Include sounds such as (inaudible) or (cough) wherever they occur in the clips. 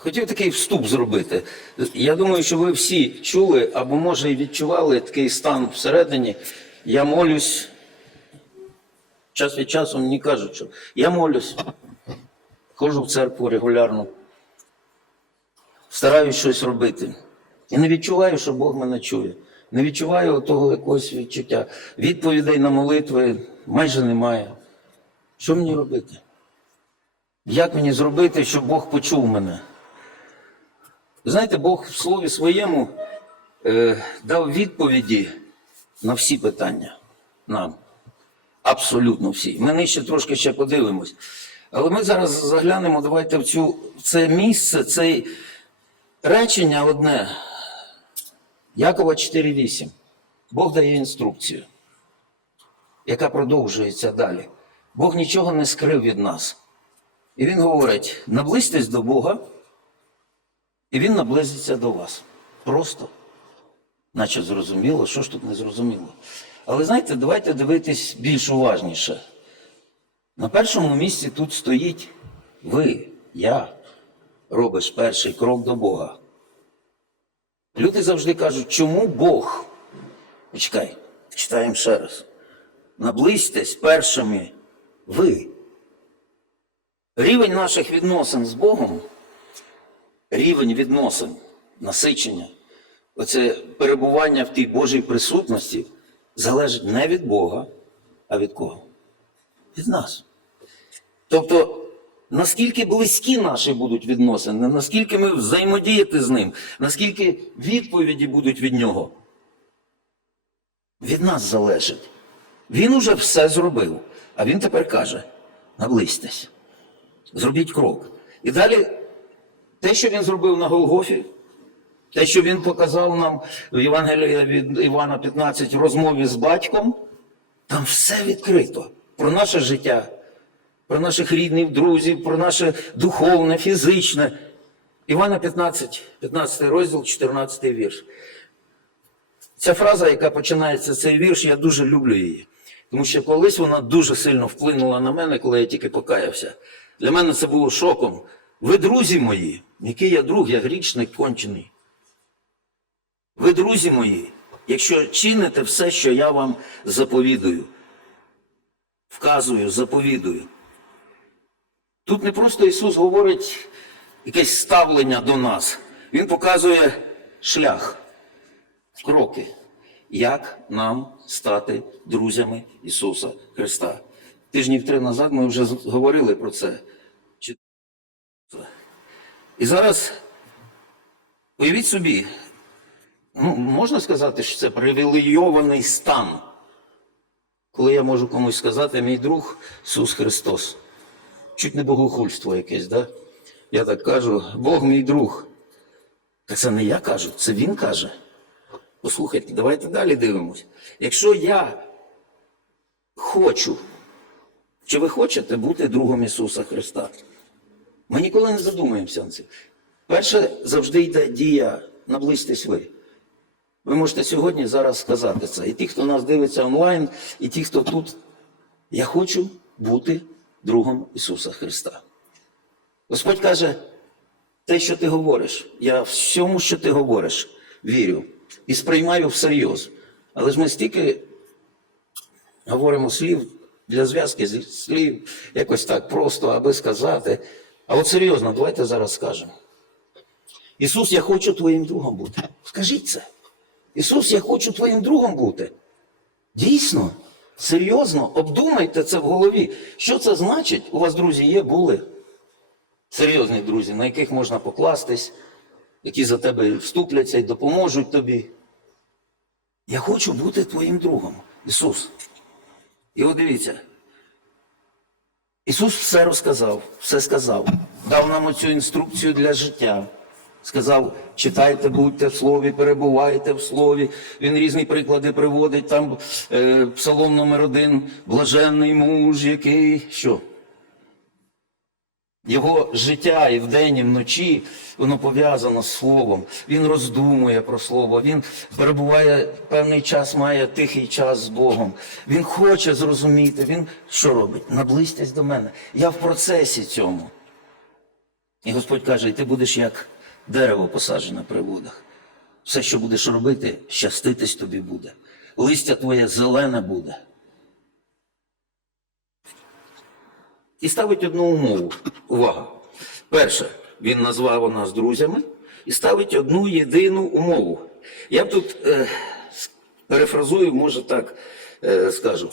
хотів такий вступ зробити. Я думаю, що ви всі чули або може і відчували такий стан всередині. Я молюсь. Час від часу мені кажуть, що я молюсь, ходжу в церкву регулярно, стараюсь щось робити. І не відчуваю, що Бог мене чує. Не відчуваю того якогось відчуття. Відповідей на молитви майже немає. Що мені робити? Як мені зробити, щоб Бог почув мене? Знаєте, Бог в слові своєму е, дав відповіді на всі питання нам. Абсолютно всі. Ми нижче трошки ще подивимось. Але ми зараз заглянемо, давайте в цю, в це місце, це речення одне. Якова 4.8. Бог дає інструкцію, яка продовжується далі. Бог нічого не скрив від нас. І він говорить: наблизьтесь до Бога, і Він наблизиться до вас. Просто. Наче зрозуміло, що ж тут не зрозуміло. Але знаєте, давайте дивитись більш уважніше. На першому місці тут стоїть ви, я, робиш перший крок до Бога. Люди завжди кажуть, чому Бог? Почекай, читаємо ще раз. Наблизьтесь першими ви. Рівень наших відносин з Богом, рівень відносин, насичення, оце перебування в тій Божій присутності залежить не від Бога, а від кого? Від нас. Тобто, наскільки близькі наші будуть відносини, наскільки ми взаємодіяти з ним, наскільки відповіді будуть від нього, від нас залежить. Він уже все зробив, а він тепер каже: наблизьтесь, зробіть крок. І далі те, що він зробив на Голгофі, те, що він показав нам в Євангелії від Івана 15 в розмові з батьком, там все відкрито про наше життя, про наших рідних, друзів, про наше духовне, фізичне. Івана 15, 15 розділ, 14 вірш. Ця фраза, яка починається цей вірш, я дуже люблю її. Тому що колись вона дуже сильно вплинула на мене, коли я тільки покаявся. Для мене це було шоком. Ви, друзі мої, який я друг, я грішник кончений. Ви, друзі мої, якщо чините все, що я вам заповідую, вказую, заповідую. Тут не просто Ісус говорить якесь ставлення до нас. Він показує шлях, кроки, як нам стати друзями Ісуса Христа. Тижнів три назад ми вже говорили про це. І зараз уявіть собі, ну, можна сказати, що це привілейований стан, коли я можу комусь сказати, мій друг Ісус Христос. Чуть не богохульство якесь, да? Я так кажу, Бог мій друг. Так це не я кажу, це Він каже. Послухайте, давайте далі дивимось. Якщо я хочу, чи ви хочете бути другом Ісуса Христа? Ми ніколи не задумуємося над цим. Перше, завжди йде дія, наблизьтесь ви. Ви можете сьогодні зараз сказати це. І ті, хто нас дивиться онлайн, і ті, хто тут. Я хочу бути другом Ісуса Христа. Господь каже, те, що ти говориш, я всьому, що ти говориш, вірю і сприймаю всерйоз. Але ж ми стільки говоримо слів для зв'язки слів, якось так просто, аби сказати. А от серйозно, давайте зараз скажемо. Ісус, я хочу твоїм другом бути. Скажіть це. Ісус, я хочу твоїм другом бути. Дійсно, серйозно, обдумайте це в голові. Що це значить? У вас друзі є, були. Серйозні друзі, на яких можна покластись, які за тебе вступляться і допоможуть тобі. Я хочу бути твоїм другом, Ісус. І от дивіться. Ісус все розказав, все сказав, дав нам оцю інструкцію для життя. Сказав, читайте, будьте в слові, перебувайте в слові. Він різні приклади приводить. Там е, псалом номер один, блаженний муж, який що? Його життя і вдень, і вночі воно пов'язано з словом. Він роздумує про слово. Він перебуває певний час, має тихий час з Богом. Він хоче зрозуміти. Він що робить? Наблизьтесь до мене. Я в процесі цьому. І Господь каже, і ти будеш як дерево посаджене при водах. Все, що будеш робити, щаститись тобі буде. Листя твоє зелене буде. І ставить одну умову. Увага. Перше, він назвав нас друзями і ставить одну єдину умову. Я тут е, перефразую, може так е, скажу.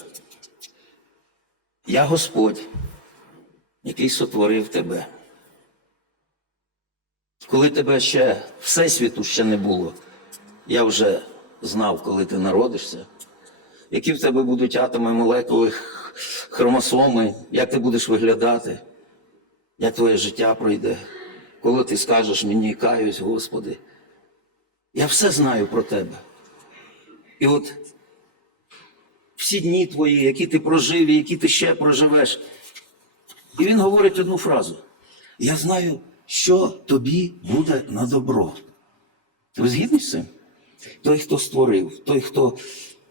Я Господь, який сотворив тебе. Коли тебе ще Всесвіту ще не було, я вже знав, коли ти народишся, які в тебе будуть атоми, молекули, хромосоми, як ти будеш виглядати, як твоє життя пройде, коли ти скажеш мені каюсь, Господи. Я все знаю про тебе. І от всі дні твої, які ти прожив і які ти ще проживеш. І він говорить одну фразу: Я знаю, що тобі буде на добро. Ви згідні з цим? Той, хто створив, той, хто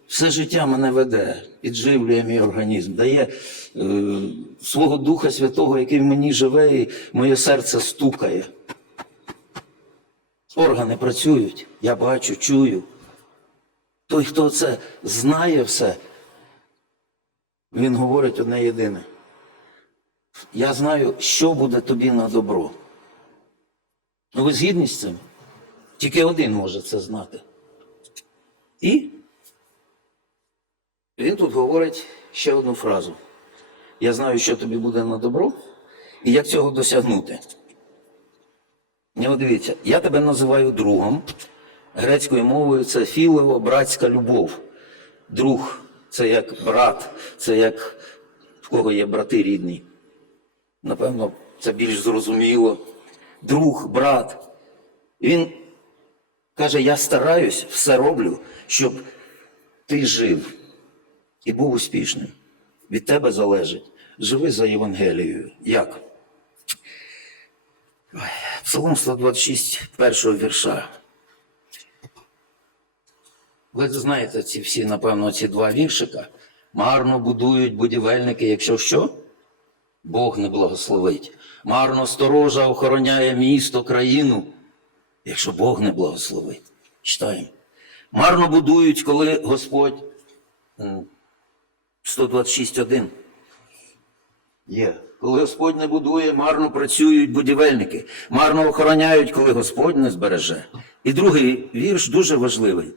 все життя мене веде, підживлює мій організм, дає е, свого Духа Святого, який в мені живе, і моє серце стукає. Органи працюють, я бачу, чую. Той, хто це знає все, він говорить одне єдине. Я знаю, що буде тобі на добро. Ну, ви згідні з цим? Тільки один може це знати. І він тут говорить ще одну фразу. Я знаю, що тобі буде на добро, і як цього досягнути. І дивіться, я тебе називаю другом. Грецькою мовою це філево, братська любов. Друг це як брат, це як в кого є брати рідні. Напевно, це більш зрозуміло. Друг, брат. Він каже: я стараюсь, все роблю, щоб ти жив і був успішним. Від тебе залежить. Живи за Євангелією. Як? Псалом 126, першого вірша. Ви знаєте ці всі, напевно, ці два віршика. Марно будують будівельники, якщо що? Бог не благословить. Марно сторожа охороняє місто, країну, якщо Бог не благословить. Читаємо. Марно будують, коли Господь 126.1. Є. Коли Господь не будує, марно працюють будівельники, марно охороняють, коли Господь не збереже. І другий вірш дуже важливий.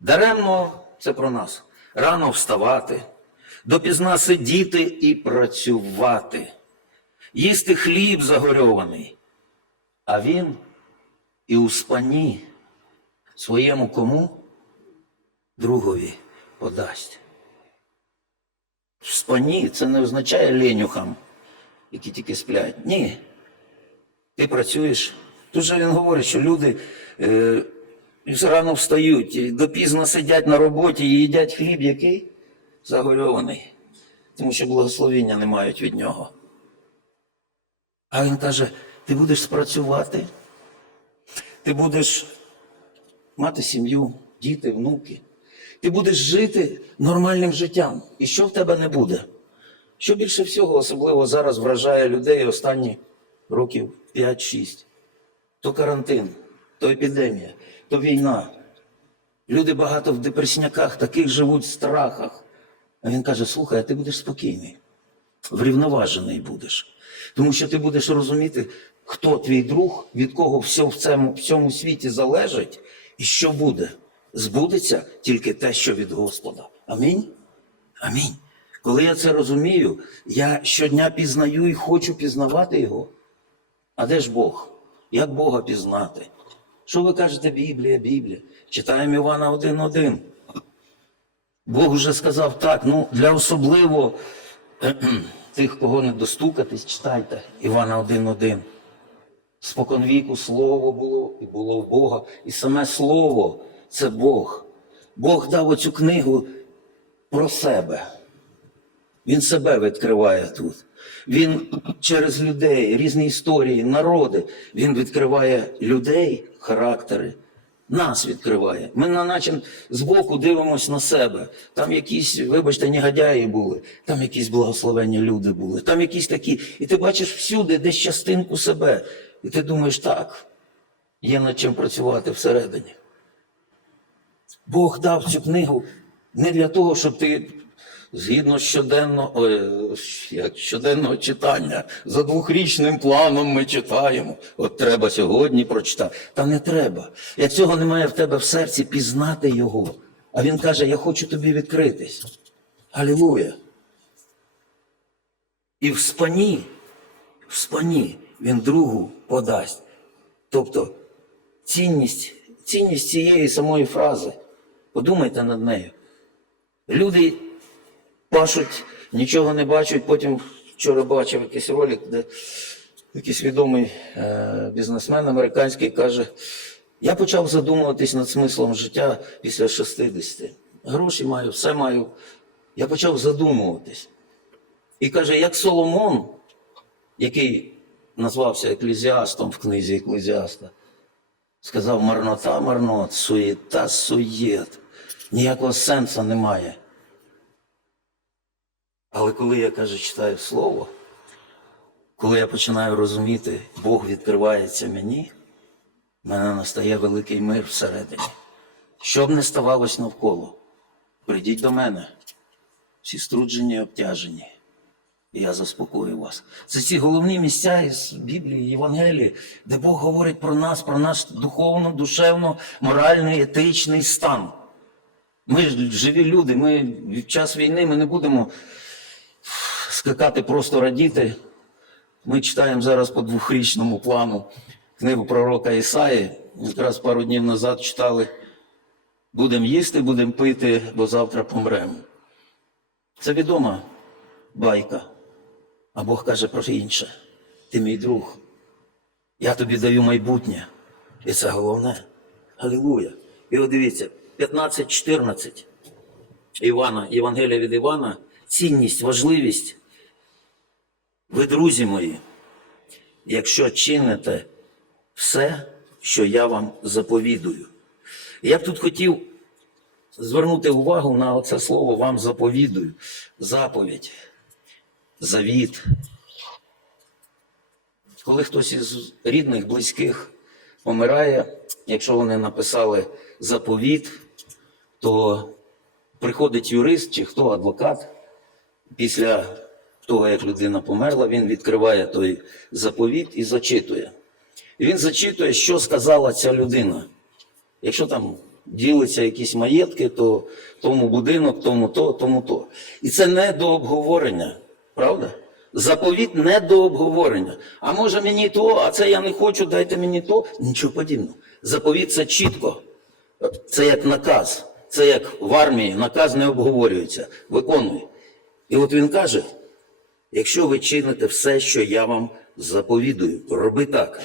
Даремно це про нас. Рано вставати, допізна сидіти і працювати, їсти хліб загорьований. А він і у спані своєму кому другові подасть. Спані це не означає ленюхам, які тільки сплять. Ні. Ти працюєш. Тут же він говорить, що люди е, рано встають, допізно сидять на роботі і їдять хліб, який загорьований, тому що благословіння не мають від нього. А він каже: ти будеш спрацювати, ти будеш мати сім'ю, діти, внуки. Ти будеш жити нормальним життям. І що в тебе не буде? Що більше всього, особливо зараз вражає людей останні років 5-6. То карантин, то епідемія, то війна. Люди багато в депресняках, таких живуть в страхах. А він каже: слухай, а ти будеш спокійний, врівноважений будеш. Тому що ти будеш розуміти, хто твій друг, від кого все в цьому, в цьому світі залежить, і що буде. Збудеться тільки те, що від Господа. Амінь. Амінь. Коли я це розумію, я щодня пізнаю і хочу пізнавати його. А де ж Бог? Як Бога пізнати? Що ви кажете, Біблія, Біблія? Читаємо Івана 1.1. Бог вже сказав так, ну для особливо (clears throat) тих, кого не достукатись, читайте Івана 1.1. Споконвіку слово було і було в Бога. І саме слово це Бог. Бог дав оцю книгу про себе. Він себе відкриває тут. Він через людей, різні історії, народи. Він відкриває людей, характери, Нас відкриває. Ми на- наче збоку дивимося на себе. Там якісь, вибачте, негодяї були, там якісь благословенні люди були, там якісь такі. І ти бачиш всюди десь частинку себе. І ти думаєш, так, є над чим працювати всередині. Бог дав цю книгу не для того, щоб ти згідно щоденно, ой, як щоденного читання, за двохрічним планом ми читаємо. От треба сьогодні прочитати. Та не треба. Як цього немає в тебе в серці, пізнати його. А він каже: Я хочу тобі відкритись. Алілуя. І в спані, в спані він другу подасть. Тобто цінність, цінність цієї самої фрази. Подумайте над нею. Люди пашуть, нічого не бачать. Потім вчора бачив якийсь ролик, де якийсь відомий е, бізнесмен американський каже: я почав задумуватись над смислом життя після 60. Гроші маю, все маю. Я почав задумуватись. І каже, як Соломон, який назвався еклезіастом в книзі Еклезіаста, сказав марнота, марнот, суєта, суєт. Ніякого сенсу немає. Але коли я каже, читаю слово, коли я починаю розуміти, Бог відкривається мені, в мене настає великий мир всередині. Що б не ставалось навколо, прийдіть до мене, всі струджені обтяжені, і я заспокою вас. Це ці головні місця із Біблії, Євангелії, де Бог говорить про нас, про наш духовно, душевно, моральний, етичний стан. Ми ж живі люди, ми в час війни ми не будемо скакати, просто радіти. Ми читаємо зараз по двохрічному плану книгу пророка Ісаї. Якраз пару днів назад читали будемо їсти, будемо пити, бо завтра помремо. Це відома байка. А Бог каже про інше. Ти мій друг. Я тобі даю майбутнє. І це головне. Алілуя. І от дивіться, 15-14 Івана, Євангелія від Івана, цінність, важливість. Ви, друзі мої, якщо чините все, що я вам заповідую. Я б тут хотів звернути увагу на оце слово вам заповідую. Заповідь, завіт. Коли хтось із рідних, близьких помирає, якщо вони написали заповіт, то приходить юрист чи хто адвокат після того, як людина померла, він відкриває той заповіт і зачитує. І він зачитує, що сказала ця людина. Якщо там ділиться якісь маєтки, то тому будинок, тому то, тому то. І це не до обговорення, правда? Заповіт не до обговорення. А може мені то, а це я не хочу, дайте мені то. Нічого подібного. Заповіт це чітко. Це як наказ. Це як в армії, наказ не обговорюється. Виконуй. І от він каже: якщо ви чините все, що я вам заповідую, роби так.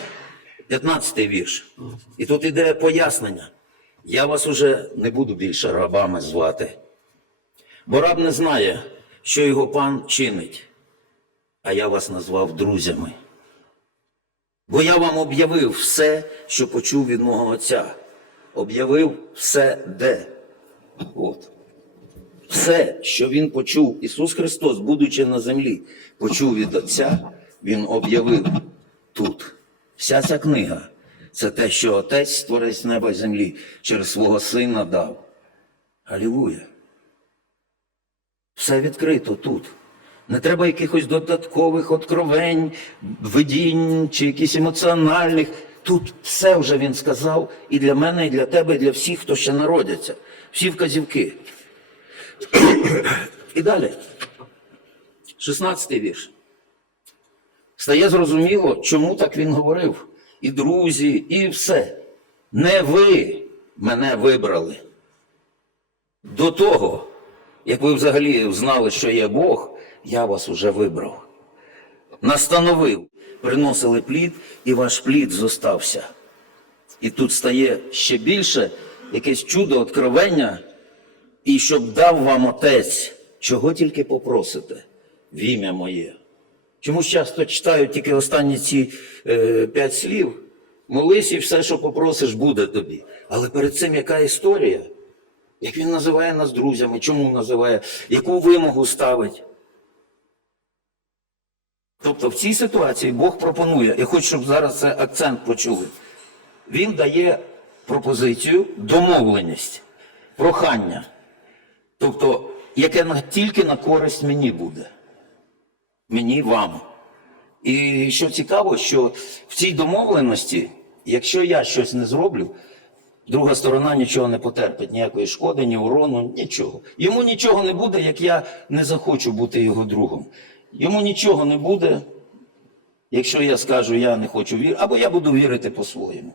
15-й вірш. І тут іде пояснення. Я вас уже не буду більше рабами звати. Бо раб не знає, що його пан чинить, а я вас назвав друзями. Бо я вам об'явив все, що почув від мого Отця. Об'явив все де. От. Все, що він почув, Ісус Христос, будучи на землі, почув від Отця, Він об'явив тут. Вся ця книга це те, що Отець Творець неба і землі через свого Сина дав. Алілуя. Все відкрито тут. Не треба якихось додаткових откровень, видінь чи якихось емоціональних. Тут все вже він сказав і для мене, і для тебе, і для всіх, хто ще народяться. Всі вказівки. (coughs) І далі. 16 вірш. Стає зрозуміло, чому так він говорив. І друзі, і все. Не ви мене вибрали. До того, як ви взагалі знали, що є Бог, я вас уже вибрав. Настановив, приносили плід, і ваш плід зостався. І тут стає ще більше якесь чудо откровення, і щоб дав вам Отець, чого тільки попросите в ім'я моє. Чомусь часто читаю тільки останні ці е, п'ять слів, Молись і все, що попросиш, буде тобі. Але перед цим яка історія? Як він називає нас друзями, чому називає, яку вимогу ставить? Тобто в цій ситуації Бог пропонує, я хочу, щоб зараз це акцент почули. Він дає пропозицію, домовленість, прохання. Тобто, яке тільки на користь мені буде. Мені вам. І що цікаво, що в цій домовленості, якщо я щось не зроблю, друга сторона нічого не потерпить, ніякої шкоди, ні урону, нічого. Йому нічого не буде, як я не захочу бути його другом. Йому нічого не буде, якщо я скажу, я не хочу вірити, або я буду вірити по-своєму.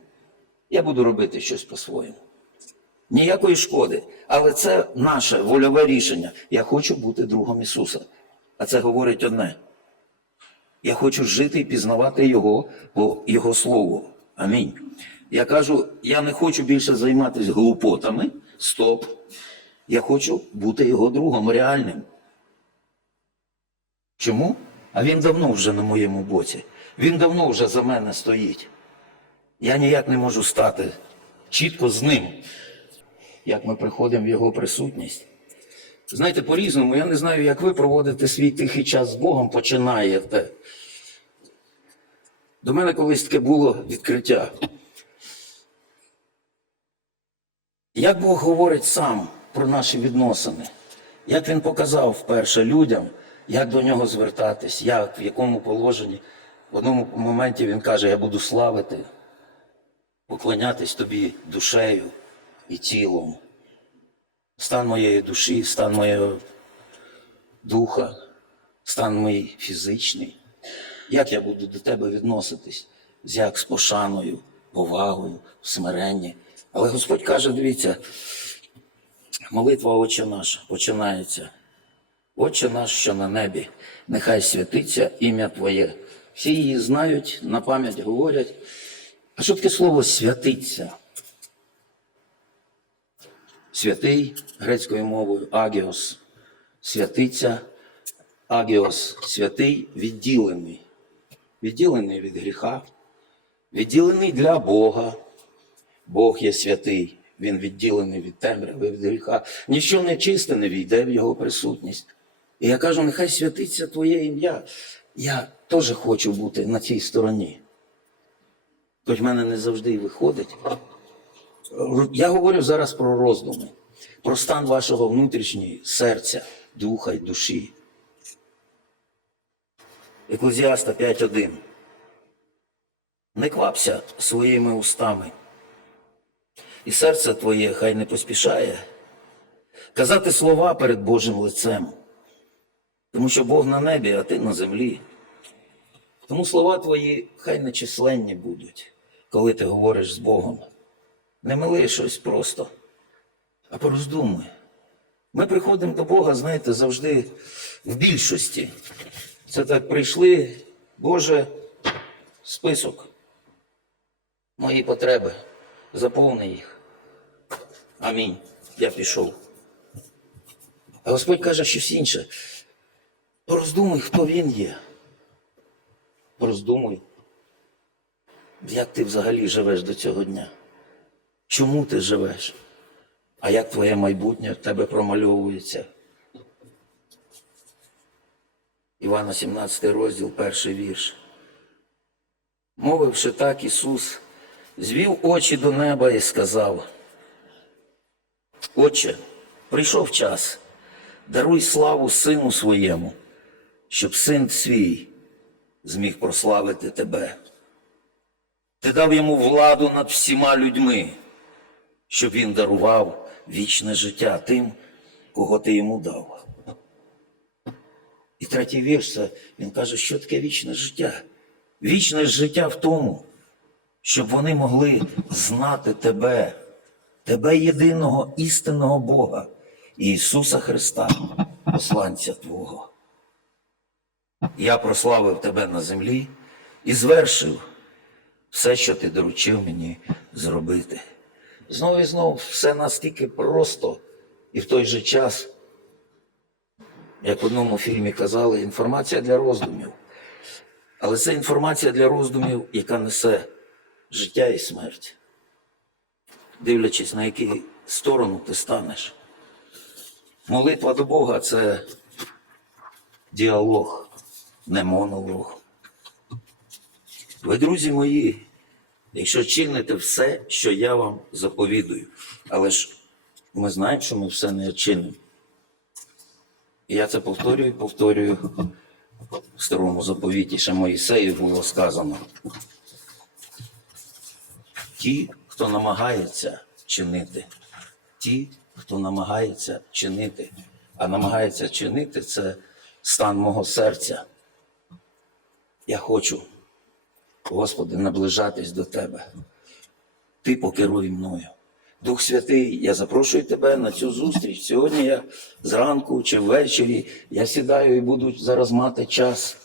Я буду робити щось по-своєму. Ніякої шкоди. Але це наше вольове рішення. Я хочу бути другом Ісуса. А це говорить одне. Я хочу жити і пізнавати Його по Його Слову. Амінь. Я кажу, я не хочу більше займатися глупотами. Стоп. Я хочу бути його другом реальним. Чому? А він давно вже на моєму боці. Він давно вже за мене стоїть. Я ніяк не можу стати чітко з ним, як ми приходимо в його присутність. Знаєте, по-різному, я не знаю, як ви проводите свій тихий час з Богом, починаєте. До мене колись таке було відкриття. Як Бог говорить сам про наші відносини? Як він показав вперше людям, як до нього звертатись, як, в якому положенні. В одному моменті він каже: Я буду славити, поклонятись тобі душею і тілом. Стан моєї душі, стан моєго духа, стан мій фізичний. Як я буду до тебе відноситись? Як з пошаною, повагою, в смиренні. Але Господь каже: дивіться, молитва Отче наш починається. Отче наш, що на небі, нехай святиться ім'я Твоє. Всі її знають, на пам'ять говорять. А що таке слово святиться? Святий грецькою мовою агіос. Святиться, агіос, святий відділений. Відділений від гріха, відділений для Бога. Бог є святий, він відділений від темряви, від гріха. Ніщо нечисте не війде в його присутність. І я кажу, нехай святиться Твоє ім'я. Я теж хочу бути на цій стороні. Хоч в мене не завжди й виходить. Я говорю зараз про роздуми, про стан вашого внутрішнього серця, духа і душі. Еклезіаста 5.1. Не квапся своїми устами, і серце твоє хай не поспішає казати слова перед Божим лицем, тому що Бог на небі, а ти на землі. Тому слова твої хай нечисленні будуть, коли ти говориш з Богом. Не мили щось просто, а пороздумуй. Ми приходимо до Бога, знаєте, завжди в більшості. Це так прийшли, Боже, список. Мої потреби. Заповни їх. Амінь. Я пішов. А Господь каже щось інше. Пороздумуй, хто він є. Пороздумуй, як ти взагалі живеш до цього дня. Чому ти живеш? А як твоє майбутнє в тебе промальовується? Івана 17 розділ, перший вірш. Мовивши так, Ісус звів очі до неба і сказав: Отче, прийшов час, даруй славу сину своєму, щоб син свій зміг прославити тебе. Ти дав йому владу над всіма людьми, щоб він дарував вічне життя тим, кого ти йому дав. І третій вірш він каже, що таке вічне життя. Вічне життя в тому, щоб вони могли знати тебе, тебе єдиного істинного Бога, Ісуса Христа, посланця Твого. Я прославив тебе на землі і звершив все, що ти доручив мені зробити. Знову і знову все настільки просто і в той же час, як в одному фільмі казали, інформація для роздумів. Але це інформація для роздумів, яка несе життя і смерть. Дивлячись, на яку сторону ти станеш. Молитва до Бога це діалог, не монолог. Ви, друзі мої, якщо чините все, що я вам заповідую, але ж ми знаємо, що ми все не чинимо. І я це повторюю повторюю в старому заповіті, ще Моїсею було сказано. Ті, хто намагається чинити, ті, хто намагається чинити, а намагається чинити це стан мого серця. Я хочу, Господи, наближатись до Тебе. Ти покеруй мною. Дух Святий, я запрошую тебе на цю зустріч. Сьогодні я зранку чи ввечері я сідаю і буду зараз мати час.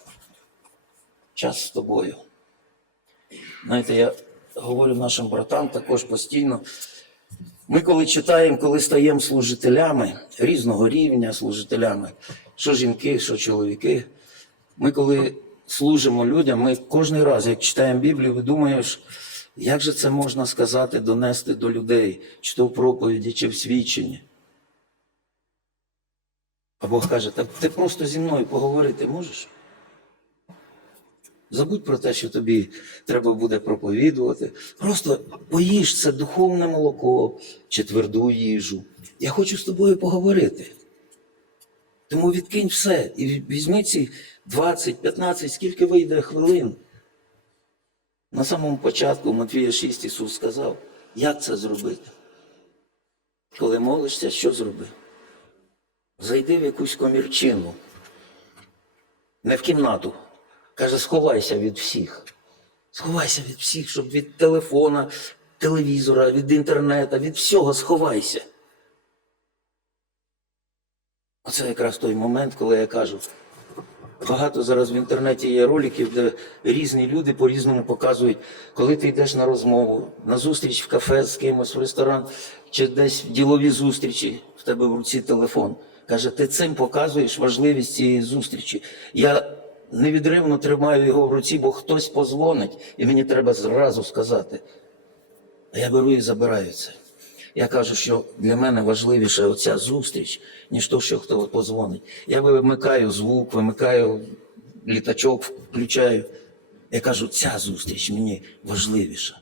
Час з тобою. Знаєте, я говорю нашим братам також постійно. Ми, коли читаємо, коли стаємо служителями різного рівня, служителями, що жінки, що чоловіки, ми коли служимо людям, ми кожен раз, як читаємо Біблію, видумаєш, як же це можна сказати, донести до людей, чи то в проповіді, чи в свідченні. А Бог каже, так ти просто зі мною поговорити можеш? Забудь про те, що тобі треба буде проповідувати. Просто поїж це духовне молоко чи тверду їжу. Я хочу з тобою поговорити. Тому відкинь все і візьми ці 20, 15, скільки вийде хвилин. На самому початку Матвія 6 Ісус сказав, як це зробити. Коли молишся, що зроби? Зайди в якусь комірчину, не в кімнату. Каже, сховайся від всіх. Сховайся від всіх, щоб від телефона, телевізора, від інтернету, від всього сховайся. Оце якраз той момент, коли я кажу. Багато зараз в інтернеті є роликів, де різні люди по-різному показують, коли ти йдеш на розмову, на зустріч в кафе з кимось, в ресторан, чи десь в ділові зустрічі, в тебе в руці телефон. Каже, ти цим показуєш важливість цієї зустрічі. Я невідривно тримаю його в руці, бо хтось позвонить, і мені треба зразу сказати. А я беру і забираю це. Я кажу, що для мене важливіше оця зустріч, ніж то, що хто позвонить. Я вимикаю звук, вимикаю літачок, включаю. Я кажу, ця зустріч мені важливіша.